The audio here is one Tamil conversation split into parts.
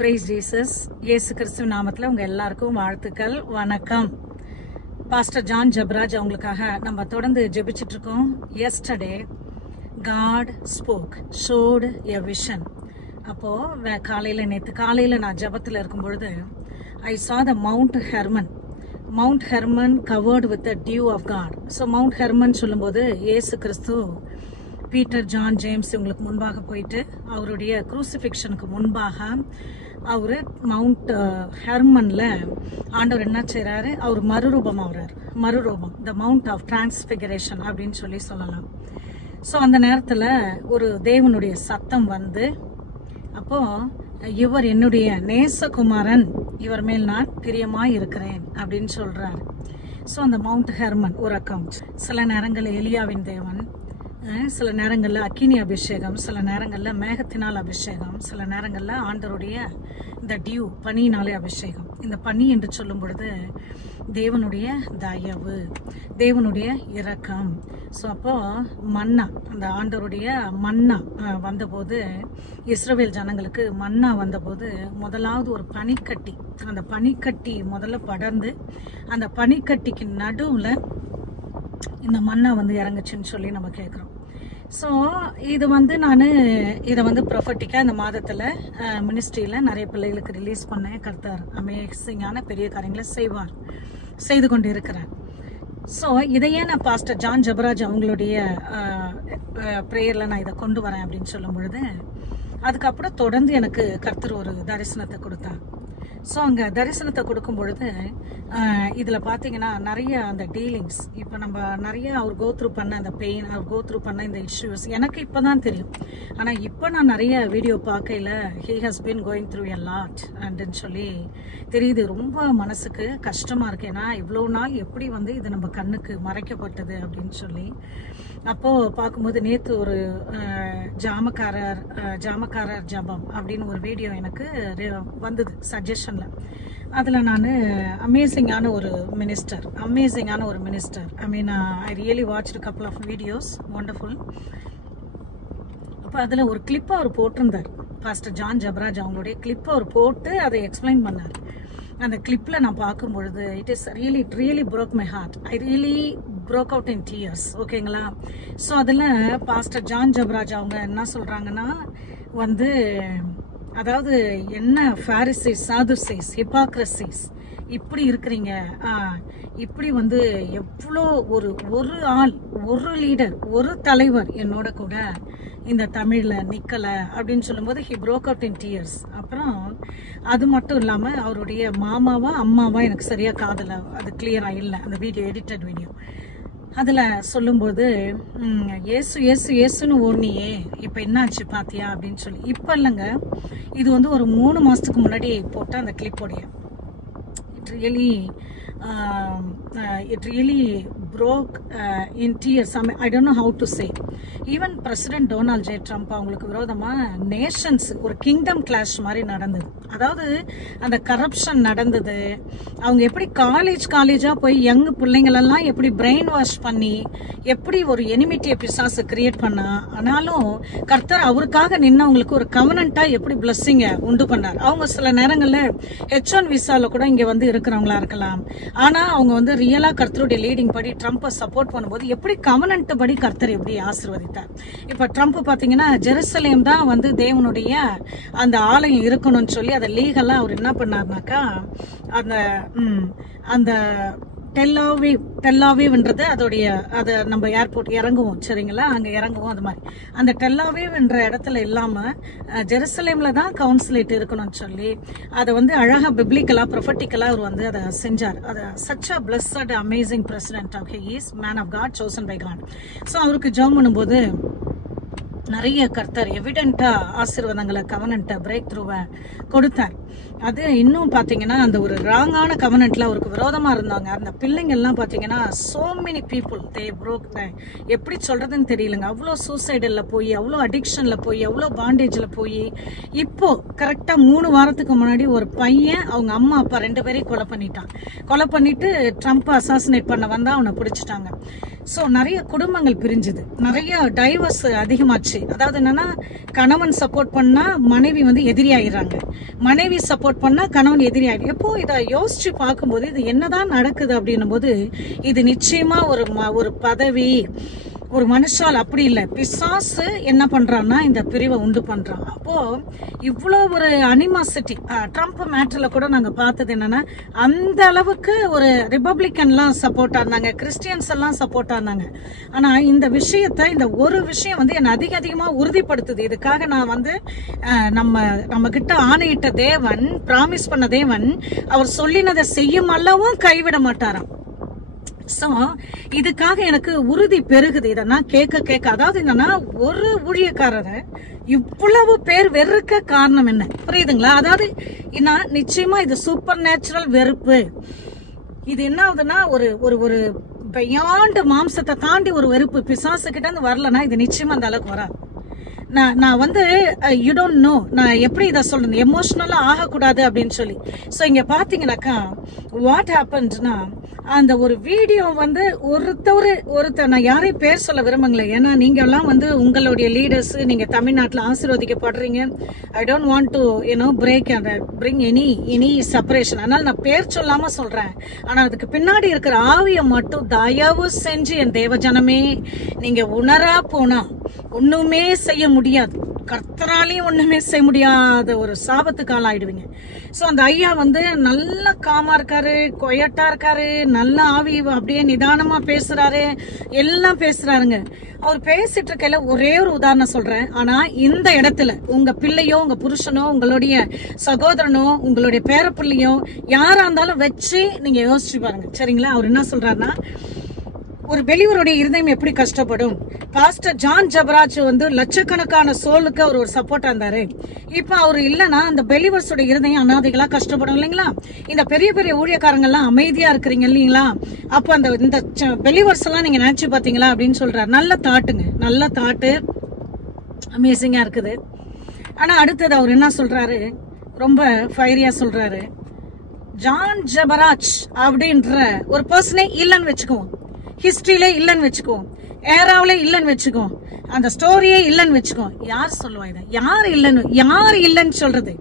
Price Jesus. இயேசு கிறிஸ்துவ நாமத்தில் உங்கள் எல்லாருக்கும் வாழ்த்துக்கள், வணக்கம். பாஸ்டர் ஜான் ஜெபராஜ் அவங்களுக்காக நம்ம தொடர்ந்து ஜெபிச்சுட்டு இருக்கோம். Yesterday God spoke, showed a vision. அப்போது நேற்று காலையில் நான் ஜெபத்தில் இருக்கும் பொழுது I saw the Mount Hermon covered with the dew of God. So Mount Hermon சொல்லும்போது இயேசு கிறிஸ்து பீட்டர், ஜான், ஜேம்ஸ் இவங்களுக்கு முன்பாக போயிட்டு அவருடைய க்ரூசிஃபிக்ஷனுக்கு முன்பாக அவர் மவுண்ட் ஹெர்மனில் ஆண்டவர் என்ன செய்கிறாரு, அவர் மறுரூபம் த மவுண்ட் ஆஃப் டிரான்ஸ்பிகரேஷன் அப்படின்னு சொல்லலாம். ஸோ அந்த நேரத்தில் ஒரு தேவனுடைய சத்தம் வந்து, அப்போது இவர் என்னுடைய நேசகுமாரன், இவர் மேல் நான் பிரியமாக இருக்கிறேன் அப்படின்னு சொல்கிறார். ஸோ அந்த மவுண்ட் ஹெர்மன் ஒரு அக்கவுண்ட். சில நேரங்களில் எலியாவின் தேவன், சில நேரங்களில் அக்கினி அபிஷேகம், சில நேரங்களில் மேகத்தினால் அபிஷேகம், சில நேரங்களில் ஆண்டருடைய இந்த டியூ பனியினாலே அபிஷேகம். இந்த பனி என்று சொல்லும் பொழுது தேவனுடைய தயவு, தேவனுடைய இரக்கம். ஸோ அப்போ மன்னா, அந்த ஆண்டருடைய மன்னா வந்தபோது, இஸ்ரவேல் ஜனங்களுக்கு மன்னா வந்தபோது முதலாவது ஒரு பனிக்கட்டி, அந்த பனிக்கட்டி முதல்ல படர்ந்து அந்த பனிக்கட்டிக்கு நடுவில் இந்த மண்ணை வந்து இறங்குச்சுன்னு சொல்லி நம்ம கேட்குறோம். ஸோ இது வந்து நான் இதை வந்து ப்ரொஃபட்டிக்காக இந்த மாதத்தில் மினிஸ்ட்ரியில் நிறைய பிள்ளைகளுக்கு ரிலீஸ் பண்ணேன். கர்த்தர் அமேசிங்கான பெரிய காரியங்களை செய்து கொண்டு இருக்கிறார். ஸோ இதையே நான் பாஸ்டர் ஜான் ஜெபராஜ் அவங்களுடைய ப்ரேயரில் நான் இதை கொண்டு வரேன் அப்படின்னு சொல்லும் பொழுது, அதுக்கப்புறம் தொடர்ந்து எனக்கு கர்த்தர் ஒரு தரிசனத்தை கொடுத்தார். ஸோ அங்கே தரிசனத்தை கொடுக்கும் பொழுது இதில் பார்த்தீங்கன்னா நிறைய அந்த டீலிங்ஸ், இப்போ நம்ம நிறைய அவர் கோத்ரூ பண்ண அந்த பெயின், அவர் கோத்ரூ பண்ண இந்த இஷ்யூஸ் எனக்கு இப்போ தான் தெரியும். ஆனால் இப்போ நான் நிறைய வீடியோ பார்க்கையில் he has been going through a lot அப்படின்னு சொல்லி தெரியுது. ரொம்ப மனசுக்கு கஷ்டமாக இருக்கு. ஏன்னா இவ்வளோ நாள் எப்படி வந்து இது நம்ம கண்ணுக்கு மறைக்கப்பட்டது அப்படின்னு சொல்லி. அப்போது பார்க்கும்போது நேற்று ஒரு ஜாமக்காரர் ஜபம் அப்படின்னு ஒரு வீடியோ எனக்கு வந்தது சஜஷனில். அதில் நான் அமேசிங்கான ஒரு minister, I mean I really watched couple of videos, wonderful. அப்போ அதில் ஒரு கிளிப்பை அவர் போட்டிருந்தார், பாஸ்டர் ஜான் ஜெபராஜ் அவங்களுடைய கிளிப்பை அவர் போட்டு அதை எக்ஸ்பிளைன் பண்ணார். அந்த கிளிப்பில் நான் பார்க்கும் பொழுது it really broke my heart. I really broke out in tears. ஓகேங்களா? ஸோ அதில் பாஸ்டர் ஜான் ஜெபராஜ் அவங்க என்ன சொல்கிறாங்கன்னா வந்து, அதாவது என்ன ஃபாரிசீஸ், சாதுசீஸ், ஹிப்பாக்ரசிஸ் இப்படி இருக்கிறீங்க, இப்படி வந்து எவ்வளோ ஒரு ஆள், ஒரு லீடர், ஒரு தலைவர் என்னோட கூட இந்த தமிழில் நிற்கலை அப்படின்னு சொல்லும்போது he broke out in tears. அப்புறம் அது மட்டும் இல்லாமல் அவருடைய அம்மாவா எனக்கு சரியாக காதலை அது கிளியராக இல்லை, அந்த வீடியோ எடிட்டட் வீடியோ. அதில் சொல்லும்போது ஏசுன்னு ஓடனியே, இப்போ என்னாச்சு பார்த்தியா அப்படின்னு சொல்லி. இப்போ இல்லைங்க, இது வந்து ஒரு 3 மாதத்துக்கு முன்னாடி போட்ட அந்த கிளிப்போடைய it really broke in tears. I don't know how to say. Even President Donald J. Trump அவங்களுக்கு விரோதமாக நேஷன்ஸ் ஒரு கிங்டம் கிளாஷ் மாதிரி நடந்தது. அதாவது அந்த கரப்ஷன் நடந்தது. அவங்க எப்படி காலேஜாக போய் யங் பிள்ளைங்களெல்லாம் எப்படி பிரெயின் வாஷ் பண்ணி எப்படி ஒரு எனிமிட்டியை பிசாசு கிரியேட் பண்ணா, ஆனாலும் கர்த்தர் அவருக்காக நின்னவங்களுக்கு ஒரு கவனண்ட்டாக எப்படி பிளஸ்ஸிங்கை உண்டு பண்ணார். அவங்க சில நேரங்களில் H1 விசாவில் கூட இங்கே வந்து இருக்கிறவங்களா இருக்கலாம். ஆனால் அவங்க வந்து ரியலாக கர்த்தருடைய லீடிங் படி ட்ரம்ப்பை சப்போர்ட் பண்ணும்போது எப்படி கவனன்ட் படி கர்த்தர் எப்படி ஆசீர்வதித்தார். இப்போ ட்ரம்ப் பார்த்தீங்கன்னா ஜெருசலேம் தான் வந்து தேவனுடைய அந்த ஆலயம் இருக்கணும்னு சொல்லி அதை லீகலாக அவர் என்ன பண்ணார்னாக்கா, அந்த டெல்லாவிவ்ன்றது அதை நம்ம ஏர்போர்ட் இறங்குவோம், சரிங்களா, அங்கே இறங்குவோம். அது மாதிரி அந்த டெல்லாவிவ்ன்ற இடத்துல இல்லாமல் ஜெருசலேமில் தான் கவுன்சிலேட் இருக்கணும்னு சொல்லி அதை வந்து அழகாக பிப்ளிக்கலாக ப்ரொஃபட்டிக்கலாக அவர் வந்து அதை செஞ்சார். அது such a blessed amazing president of he is man of God, chosen by God. So அவருக்கு ஜெபம் பண்ணும்போது நிறைய கர்த்தர் எவிடென்ட்டாக ஆசீர்வாதங்களை, கவனண்ட்டை, பிரேக் த்ரூவை கொடுத்தார். அது இன்னும் பார்த்தீங்கன்னா அந்த ஒரு ராங்கான கவனண்ட்டில் அவருக்கு விரோதமாக இருந்தாங்க அந்த பிள்ளைங்கள்லாம் பார்த்தீங்கன்னா so many people they broke. எப்படி சொல்கிறதுன்னு தெரியலங்க. அவ்வளோ சூசைடில் போய், அவ்வளோ அடிக்ஷனில் போய், அவ்வளோ பாண்டேஜில் போய், இப்போது கரெக்டாக 3 வாரத்துக்கு முன்னாடி ஒரு பையன் அவங்க அம்மா அப்பா 2 பேரையும் கொலை பண்ணிட்டு ட்ரம்ப் அசாசினேட் பண்ண வந்தால் அவனை பிடிச்சிட்டாங்க. சோ நிறைய குடும்பங்கள் பிரிஞ்சுது, நிறைய டைவர்ஸ் அதிகமாச்சு. அதாவது என்னன்னா, கணவன் சப்போர்ட் பண்ணா மனைவி வந்து எதிரி ஆயிடுறாங்க, மனைவி சப்போர்ட் பண்ணா கணவன் எதிரி ஆயிடும். எப்போ இதை யோசிச்சு பார்க்கும்போது இது என்னதான் நடக்குது அப்படின்னும் போது, இது நிச்சயமா ஒரு பதவி, ஒரு மனுஷால் அப்படி இல்லை, பிசாசு என்ன பண்றான்னா இந்த பிரிவை உண்டு பண்றான். அப்போ இவ்வளவு ஒரு அனிமாசிட்டி ட்ரம்ப் மேட்டர்ல கூட நாங்க பார்த்தது என்னன்னா, அந்த அளவுக்கு ஒரு ரிபப்ளிகன்லாம் சப்போர்ட் ஆனாங்க, கிறிஸ்டியன்ஸ் எல்லாம் சப்போர்ட் ஆனாங்க. ஆனா இந்த விஷயத்தை, இந்த ஒரு விஷயம் வந்து என்ன அதிகமா உறுதிப்படுத்துது. இதுக்காக நான் வந்து நம்ம கிட்ட ஆணையிட்ட தேவன், பிராமிஸ் பண்ண தேவன், அவர் சொல்லினதை செய்யும் அளவும் கைவிட மாட்டாராம். சோ இதுக்காக எனக்கு உறுதி பெருகுது. இதெல்லாம் கேட்க அதாவது என்னன்னா, ஒரு ஊழியக்காரரை இவ்வளவு பேர் வெறுக்க காரணம் என்ன, புரியுதுங்களா? அதாவது நிச்சயமா இது சூப்பர் நேச்சுரல் வெறுப்பு. இது என்ன ஆகுதுன்னா, ஒரு பயாண்டு மாம்சத்தை தாண்டி ஒரு வெறுப்பு பிசாசு கிட்ட இருந்து வரலன்னா இது நிச்சயமா அந்த அளவுக்கு வராது. நான் வந்து யூ டோன்ட் நோ, நான் எப்படி இதை சொல்றது, எமோஷனலா ஆகக்கூடாது அப்படின்னு சொல்லி. ஸோ இங்க பாத்தீங்கன்னாக்கா வாட் ஹேப்பன்ஸ்னா, அந்த ஒரு வீடியோ வந்து ஒருத்தர் நான் யாரையும் பேர் சொல்ல விரும்புங்களே, ஏன்னா நீங்க எல்லாம் வந்து உங்களுடைய லீடர்ஸ், நீங்க தமிழ்நாட்டில் ஆசீர்வதிக்கப்படுறீங்க. I don't want to break and bring any separation. அதனால நான் பேர் சொல்லாம சொல்றேன். ஆனா அதுக்கு பின்னாடி இருக்கிற ஆவியை மட்டும் தயவு செஞ்சு என் தேவஜனமே நீங்க உணரா போனா ஒண்ணுமே செய்ய முடியாது, கர்த்தராலையும் ஒண்ணுமே செய்ய முடியாத ஒரு சாபத்துக்கு ஆளாயிடுவீங்க. சோ அந்த ஐயா வந்து நல்ல காமா இருக்காரு, கொயட்டா இருக்காரு, நல்ல ஆவி அப்படியே நிதானமா பேசுறாரு, எல்லாம் பேசுறாருங்க. அவர் பேசிட்டு இருக்கையில ஒரே ஒரு உதாரணம் சொல்றேன். ஆனா இந்த இடத்துல உங்க பிள்ளையோ, உங்க புருஷனோ, உங்களுடைய சகோதரனோ, உங்களுடைய பேரப்பிள்ளையோ யாரா இருந்தாலும் வச்சு நீங்க யோசிச்சு பாருங்க, சரிங்களா? அவர் என்ன சொல்றாருன்னா, ஒரு வெளியூருடைய இருதயம் எப்படி கஷ்டப்படும். பாஸ்டர் ஜான் ஜபராஜ் வந்து லட்சக்கணக்கான சோலுக்கு அவர் ஒரு சப்போர்ட்டா இருந்தாரு. இப்ப அவரு இல்லைன்னா அந்த பெலிவர்ஸோட இருதயம் அனாதைகளா கஷ்டப்படும் இல்லைங்களா? இந்த பெரிய பெரிய ஊழியக்காரங்க எல்லாம் அமைதியா இருக்கிறீங்க இல்லைங்களா? அப்ப இந்த பெலிவர்ஸ் எல்லாம் நீங்க நினைச்சு பாத்தீங்களா அப்படின்னு சொல்றாரு. நல்ல தாட்டுங்க, நல்ல தாட்டு, அமேசிங்கா இருக்குது. ஆனா அடுத்தது அவர் என்ன சொல்றாரு, ரொம்ப ஃபயரியா சொல்றாரு, ஜான் ஜபராஜ் அப்படின்ற ஒரு பர்சனே இல்லைன்னு வச்சுக்குவோம், ஹிஸ்டரியில இல்லன்னு வச்சுக்கோம், ஏராவில இல்லன்னு வச்சுக்கோம், அந்த ஸ்டோரியே இல்லன்னு வச்சுக்கோம். யார் சொல்லுவா இதை? யார் இல்லன்னு சொல்றது?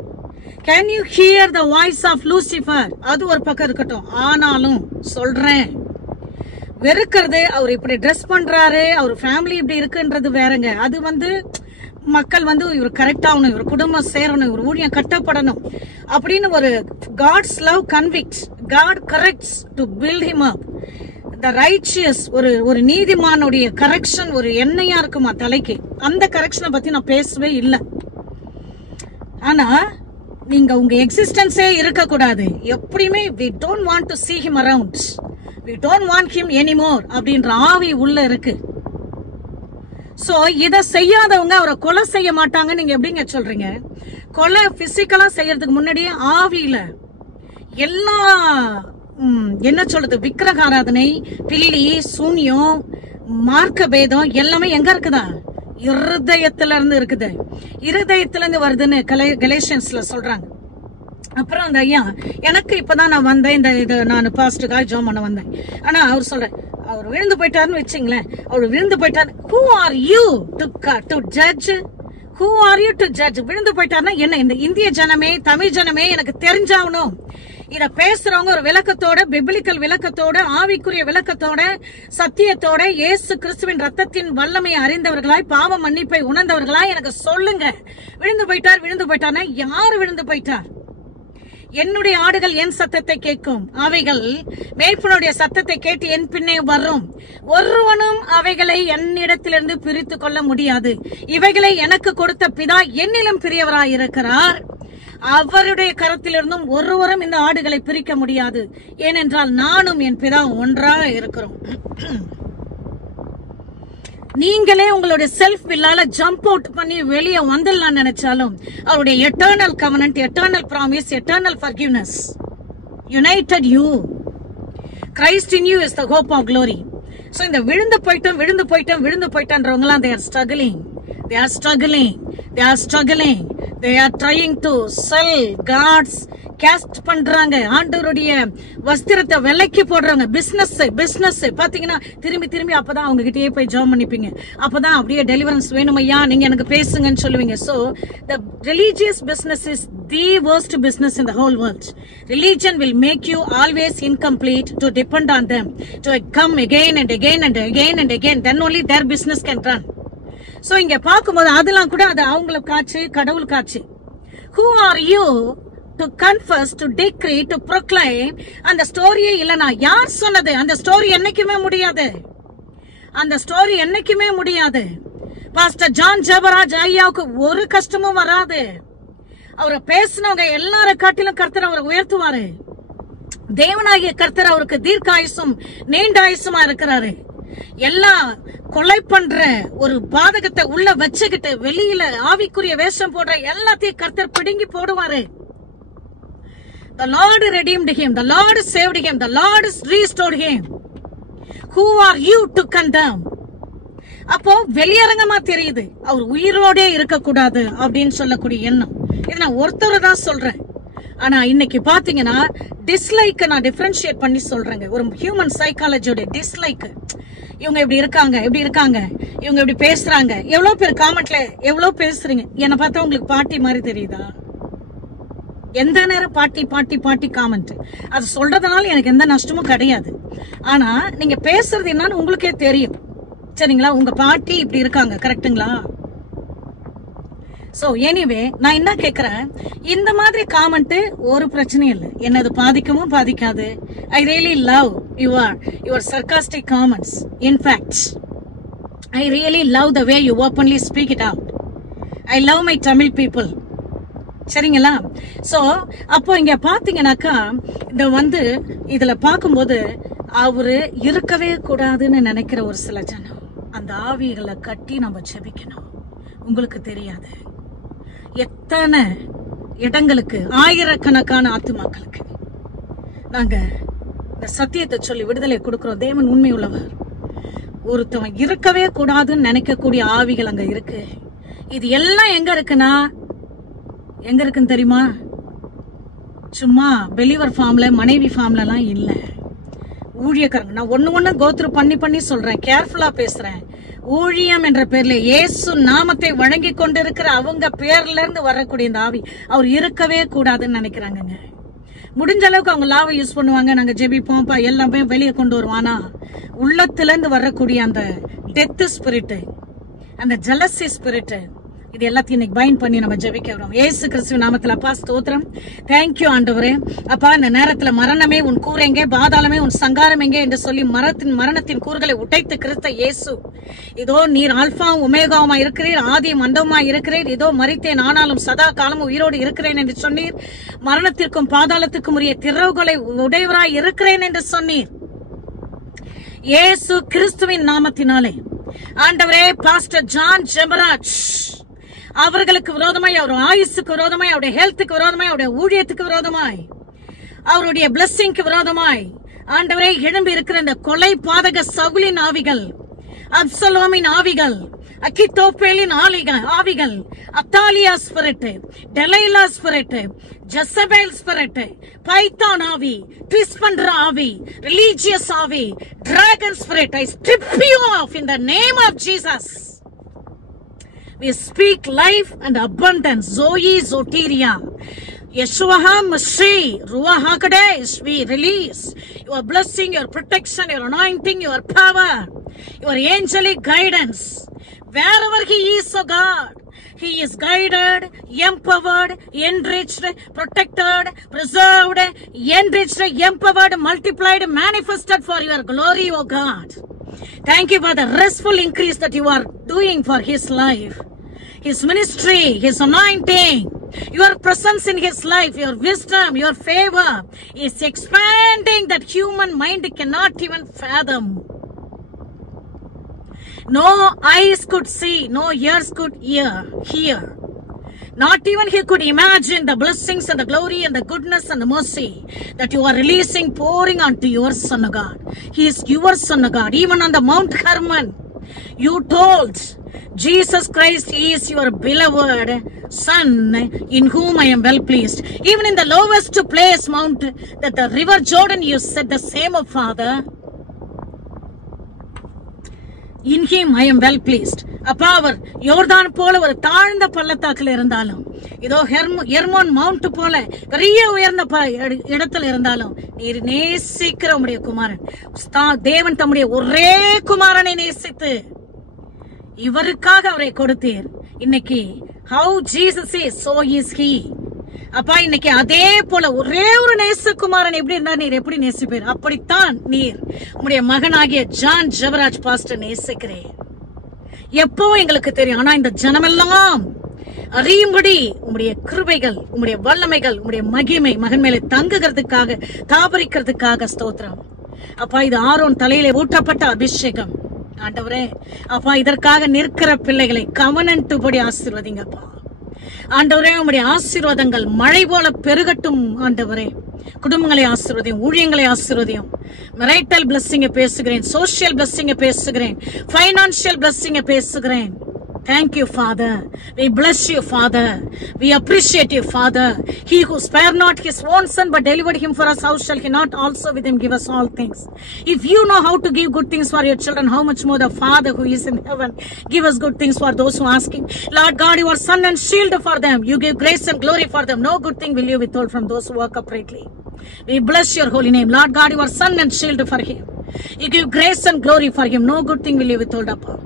Can you hear the voice of Lucifer? அது ஒரு பக்கம் இருக்கட்டும், ஆனாலும் சொல்றேன், வெறுக்கிறது, அவர் இப்படி ட்ரெஸ் பண்றாரு, அவர் ஃபேமிலி இப்படி இருக்குன்றது வேறங்க. அது வந்து மக்கள் வந்து இவர் கரெக்ட் ஆகணும், இவர் குடும்பம் சேரணும், இவர் ஊழியம் கட்டப்படணும் அப்படின்னு ஒரு God's love convicts, God corrects to build him up. The righteous, ஒரு நீதிமானுடைய கரெக்ஷன் ஒரு எண்ணெயா இருக்குமா தலைக்கு, அந்த கரெக்ஷனை பத்தி நான் பேசவே இல்லை. ஆனா நீங்க உங்க எக்ஸிஸ்டன்ஸே இருக்க கூடாது எப்படியுமே. we don't want to see him around, we don't want him anymore அப்படின்ற ஆவி உள்ள இருக்கு. சோ இத செய்யாதவங்க அவரை கொலை செய்ய மாட்டாங்க நீங்க எப்படிங்க சொல்றீங்க? கொலை பிசிக்கலா செய்யறதுக்கு முன்னாடியே ஆவியில எல்லா என்ன சொல்றது, விக்கிரக ஆராதனை, பில்லி, சூன்யம், மார்க்க பேதம் எல்லாமே எங்க இருக்குதா? இருதயத்துல இருந்து இருக்குது, இருதயத்துல இருந்து வருதுன்னு கலேஷியன்ஸ்ல சொல்றாங்க. அப்புறம் அந்த ஐயா, எனக்கு இப்பதான் நான் வந்தேன், இது நான் பாஸ்டுக்காக ஜோம் பண்ண வந்தேன். ஆனா அவர் சொல்றேன், அவர் விழுந்து போயிட்டாருன்னு வச்சுங்களேன், அவர் விழுந்து போயிட்டாரு. who are you to judge? who are you to judge? விழுந்து போயிட்டாருன்னா என்ன? இந்த இந்திய ஜனமே, தமிழ் ஜனமே எனக்கு தெரிஞ்சாகணும். இத பேசுறவங்க ஒரு விளக்கத்தோட, பிபிலிக்கல் விளக்கத்தோட, ஆவிக்குரிய விளக்கத்தோட, சத்தியத்தோட, இயேசு கிறிஸ்துவின் ரத்தத்தின் வல்லமையை அறிந்தவர்களாய், பாவ மன்னிப்பை உணர்ந்தவர்களாய் எனக்கு சொல்லுங்க. விழுந்து போயிட்டார்னா யாரு விழுந்து போயிட்டார்? என்னுடைய ஆடுகள் என் சத்தத்தை கேட்கும், அவைகள் மேய்ப்பனுடைய சத்தத்தை கேட்டு என் பின்னே வரும், ஒருவனும் அவைகளை என்னிடத்திலிருந்து பிரித்து கொள்ள முடியாது. இவைகளை எனக்கு கொடுத்த பிதா என்னிலும் பிரியவராய் இருக்கிறார், அவருடைய கரத்திலிருந்தும் ஒருவரும் இந்த ஆடுகளை பிரிக்க முடியாது. ஏனென்றால் நானும் என் பிதா ஒன்றா இருக்கிறோம். நீங்களே உங்களுடைய செல்ஃப் வில்லால ஜம்ப் அவுட் பண்ணி வெளியே வந்துடலாம் நினைச்சாலும் அவருடைய eternal covenant, eternal promise, eternal forgiveness united you. Christ in you is the hope of glory. So இந்த விழுந்து போயிட்டோன்றவங்களாம் they are struggling. They are trying to sell God's cast பண்றாங்க. ஆண்டவருடைய வஸ்திரத்தை விலைக்கு போடுறாங்க. பிசினஸ் பாத்தீங்கன்னா திரும்பி அப்பதான் அவங்க கிட்டயே போய் ஜாம் பண்ணிப்பீங்க. அப்பதான் அப்படியே டெலிவரன்ஸ் வேணுமையா நீங்க எனக்கு பேசுங்கன்னு சொல்லுவீங்க. So the religious business is the worst business in the whole world. Religion will make you always incomplete to depend on them to come again and again and again and again. Then only their business can run. So இங்க பார்க்கும்போது அதெல்லாம் கூட அது அவங்கள காட்சி, கடவுள் காட்சி. Who are you to confess, to decree, to proclaim? அந்த ஸ்டோரியே இல்லனா யார் சொன்னது? அந்த ஸ்டோரி என்னைக்குமே முடியாது. அந்த ஸ்டோரி என்னைக்குமே முடியாது. பாஸ்டர் ஜான் ஜெபராஜ் ஐயாவுக்கு ஒரு கஷ்டமும் வராது. அவரை பேசினவங்க எல்லார காட்டிலும் கர்த்தர் அவரை உயர்த்துவாரு. தேவனாகிய கர்த்தர் அவருக்கு தீர்க்காயுசும் நீண்டாயுசுமா இருக்கிறாரு. எல்லாம் கொலை பண்ற ஒரு பாதகத்தை உள்ள வச்சுக்கிட்டு வெளியில ஆவிக்குரிய வேஷம் போடுற எல்லாத்தையும் கர்த்தர் பிடுங்கி போடுவாரு. The Lord redeemed him. The Lord saved him. The Lord restored him. Who are you to condemn? அப்போ வெளியரங்கமா தெரியுது அவர் உயிரோடே இருக்கக்கூடாது அப்படின்னு சொல்லக்கூடிய எண்ணம். இது நான் ஒருத்தர் தான் சொல்றேன். ஆனா இன்னைக்கு பாத்தீங்கன்னா டிஸ்லைக் நான் டிஃபரன்ஷியேட் பண்ணி சொல்றேங்க. ஒரு ஹியூமன் சைக்காலஜியோட டிஸ்லைக். இவங்க இப்படி இருக்காங்க, இவங்க இப்படி பேசுறாங்க. எவ்வளவு பேர் காமெண்ட்ல எவ்வளவு பேசுறீங்க. என்ன பார்த்தா உங்களுக்கு பாட்டி மாதிரி தெரியுதா? எந்த நேரம் பாட்டி காமெண்ட். அது சொல்றதுனால எனக்கு எந்த நஷ்டமும் கிடையாது. ஆனா நீங்க பேசுறது என்னன்னு உங்களுக்கே தெரியும். சரிங்களா? உங்க பாட்டி இப்படி இருக்காங்க, கரெக்டுங்களா? சோ எனிவே நான் என்ன கேக்குறேன், இந்த மாதிரி காமெண்ட் ஒரு பிரச்சனையும் இல்லை. என்னது பாதிக்கவும் பாதிக்காது. I really love your sarcastic comments. In fact, I really love the way you openly speak it out. I love my Tamil people. சரிங்களா? சோ அப்போ இங்க பாத்தீங்கன்னாக்கா இந்த இதுல பாக்கும்போது அவரு இருக்கவே கூடாதுன்னு நினைக்கிற ஒரு சில ஜனம், அந்த ஆவிகளை கட்டி நம்ம ஜெபிக்கணும். உங்களுக்கு தெரியாது எத்தனை இடங்களுக்கு, ஆயிரக்கணக்கான ஆத்துமாக்களுக்கு நாங்க இந்த சத்தியத்தை சொல்லி விடுதலை கொடுக்கிறோம். தேவன் உண்மை உள்ளவர். ஒருத்தவன் இருக்கவே கூடாதுன்னு நினைக்கக்கூடிய ஆவிகள் அங்க இருக்கு. இது எல்லாம் எங்க இருக்குன்னு தெரியுமா? சும்மா பெலிவர் ஃபார்ம்ல, மனைவி ஃபார்ம்ல எல்லாம் இல்ல. ஊழியக்காரங்க, நான் ஒண்ணு கோத்ரு பண்ணி சொல்றேன், கேர்ஃபுல்லா பேசுறேன். ஊழியம் என்ற பேர்ல இயேசு நாமத்தை வழங்கி கொண்டிருக்கிற அவங்க பேர்ல இருந்து வரக்கூடிய இந்த ஆவி அவர் இருக்கவே கூடாதுன்னு நினைக்கிறாங்க. முடிஞ்ச அளவுக்கு அவங்க லாவை யூஸ் பண்ணுவாங்க. நாங்க ஜெபிப்போம், எல்லாமே வெளியே கொண்டு வருவானா உள்ளத்துல இருந்து வரக்கூடிய அந்த டெத் ஸ்பிரிட், அந்த ஜெலசி ஸ்பிரிட், இது எல்லாத்தையும் இன்னைக்கு பைண்ட் பண்ணி நம்ம ஜெபிக்கிறோம். இயேசு கிறிஸ்துவின் நாமத்துல. அப்பா ஸ்தோத்திரம். தேங்க்யூ ஆண்டவரே. அப்பா இந்த நேரத்துல மரணமே உன் கூர் எங்கே, பாதாளமே உன் சங்காரம் எங்கே என்று சொல்லி மரணத்தின் கூறுகளை உடைத்து கிறிஸ்த இயேசு, இதோ நீர் ஆல்பாவும் ஒமேகாவுமா இருக்கிறீர், ஆதியும் அந்தவுமா இருக்கிறீர். இதோ மரித்தேன் ஆனாலும் சதா காலமும் உயிரோடு இருக்கிறேன் என்று சொன்னீர். மரணத்திற்கும் பாதாளத்திற்கும் உரிய திறவுகளை உடையவராய் இருக்கிறேன் என்று சொன்னீர். இயேசு கிறிஸ்துவின் நாமத்தினாலே ஆண்டவரே, பாஸ்டர் ஜான் ஜெபராஜ் அவர்களுக்கு விரோதமாய், அவர் ஆயுசுக்கு விரோதமாய், அவருடைய ஹெல்த்துக்கு விரோதமாய், அவருடைய ஊழியத்துக்கு விரோதமாய், அவருடைய பிளெஸிங்க்கு விரோதமாய் ஆண்டவரே எழும்பி இருக்கிற இந்த கொலை பாதக சவுலின் ஆவிகள், அப்சலோமின் ஆவிகள், அகித்தோப்பேலின் ஆவிகள், அத்தாலியா spirit, டெலைலா spirit, Jezebel spirit, Python ஆவி, ட்விஸ்ட் பண்ற ஆவி, ரிலீஜியஸ் ஆவி, dragon spirit, I strip you off in the name of Jesus. We speak life and abundance. Zoe Zoteria, Yeshua HaMashiach, Ruach HaKodesh, we release your blessing, your protection, your anointing, your power, your angelic guidance. Wherever he is, oh God, he is guided, empowered, enriched, protected, preserved, enriched, empowered, multiplied, manifested for your glory, oh God. Thank you for the restful increase that you are doing for his life, his ministry, his anointing, your presence in his life, your wisdom, your favor is expanding that human mind cannot even fathom. No eyes could see, no ears could hear. Not even he could imagine the blessings and the glory and the goodness and the mercy that you are releasing, pouring onto your son of God. He is your son of God. Even on the Mount Hermon, you told Jesus Christ is your beloved Son, in whom I am well pleased. Even in the lowest place, Mount, that the river Jordan, you said the same, of Father. In him I am well pleased. அப்பா, அவர் யோர்தான் போல ஒரு தாழ்ந்த பள்ளத்தாக்கில் இருந்தாலும், இதோ ஹெர்மோன் மவுண்ட் போல பெரிய உயர்ந்த இடத்துல இருந்தாலும், நீர் நேசிக்கிற உம்முடைய குமாரன், தேவன் தம்முடைய ஒரே குமாரனை நேசித்து இவருக்காக அவரை கொடுத்தீர். இன்னைக்கு how Jesus is, so is he. அப்பா, இன்னைக்கு அதே போல ஒரே ஒரு நேசகுமாரன் எப்படி இருந்தா நீர் எப்படி நேசிப்பீர், அப்படித்தான் நீர் உம்முடைய மகனாகிய ஜான் ஜெபராஜ் பாஸ்டர் நேசிக்கிறேன். எப்போ எங்களுக்கு தெரியும், ஆனா இந்த ஜனமெல்லாம் அறியும்படி உம்முடைய கிருபைகள், உம்முடைய வல்லமைகள், உம்முடைய மகிமை மகன் மேலே தங்குகிறதுக்காக, தாபரிக்கிறதுக்காக ஸ்தோத்திரம். அப்பா, இது ஆரோன் தலையிலே ஊற்றப்பட்ட அபிஷேகம். ஆண்டவரே, அப்பா, இதற்காக நிற்கிற பிள்ளைகளை கவனன்ட்டுபடி ஆசீர்வதிங்கப்பா. ஆண்டவரே, உம்முடைய ஆசீர்வாதங்கள் மழை போல பெருகட்டும். ஆண்டவரே, குடும்பங்களை ஆசீர்வதியும், ஊழியங்களை ஆசீர்வதியும். மெரைட்டல் பிளெஸிங்க பேசுகிறேன், சோசியல் பிளெஸிங்க பேசுகிறேன், ஃபைனான்சியல் பிளெஸிங்க பேசுகிறேன். Thank you, Father. We bless you, Father. We appreciate you, Father. He who spared not his own son but delivered him for us, how shall he not also with him give us all things? If you know how to give good things for your children, how much more the Father who is in heaven give us good things for those who ask him. Lord God, you are sun and shield for them. You give grace and glory for them. No good thing will you withhold from those who walk uprightly. We bless your holy name. Lord God, you are sun and shield for him. You give grace and glory for him. No good thing will you withhold upon.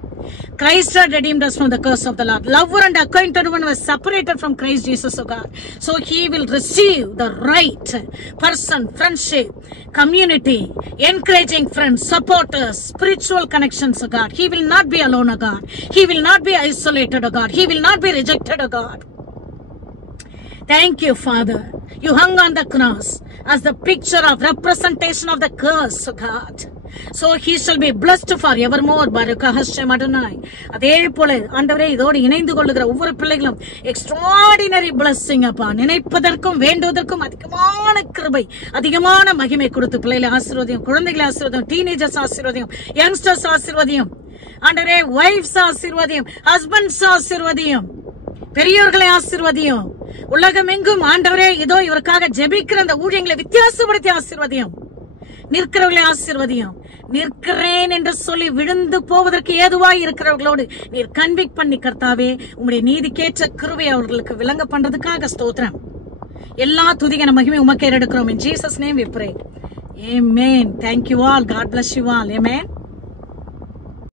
Christ had redeemed us from the curse of the Lord. Lover and acquainted one was separated from Christ Jesus, O God. So he will receive the right person, friendship, community, encouraging friends, supporters, spiritual connections, O God. He will not be alone, O God. He will not be isolated, O God. He will not be rejected, O God. Thank you, Father. You hung on the cross as the picture of representation of the curse, O God. So he shall be blessed forevermore. Baruch Hashem Adonai. அதே போல ஆண்டவரே, இதோடு இணைந்து கொள்ளுகிற ஒவ்வொரு பிள்ளைகளும் எக்ஸ்ட்ராடினரி பிளஸிங் அப்பா, நினைப்பதற்கும் வேண்டுவதற்கும் அதிகமான கிருபை, அதிகமான மகிமை கொடுத்து பிள்ளைகளை ஆசீர்வதியும், குழந்தைகளை ஆசீர்வதியும், டீனேஜர்ஸ் ஆசீர்வதியும், யங்ஸ்டர்ஸ் ஆசீர்வதியும், ஆண்டவரே வைஃப்ஸ் ஆசீர்வதியும், ஹஸ்பண்ட்ஸ் ஆசீர்வதியும், பெரியோர்களை ஆசீர்வதியும். உலகம் எங்கும் ஆண்டவரே, இதோ இவருக்காக ஜெபிக்கிற அந்த ஊழியங்களை வித்தியாசப்படுத்தி ஆசீர்வதியும், நிற்கிறவர்களை ஆசீர்வதியும். நிற்கிறேன் என்று சொல்லி விழுந்து போவதற்கு ஏதுவாய் இருக்கிறவர்களோடு நீர் கன்விக்ட் பண்ணி கர்த்தாவே, உம்முடைய நீதிக்கேற்ற கிருபை அவர்களுக்கு விளங்க பண்றதுக்காக ஸ்தோத்திரம். எல்லா துதிகன மகிமை உமக்கே எடுக்கிறோம். In Jesus name we pray. Amen. Thank you all. God bless you all. Amen.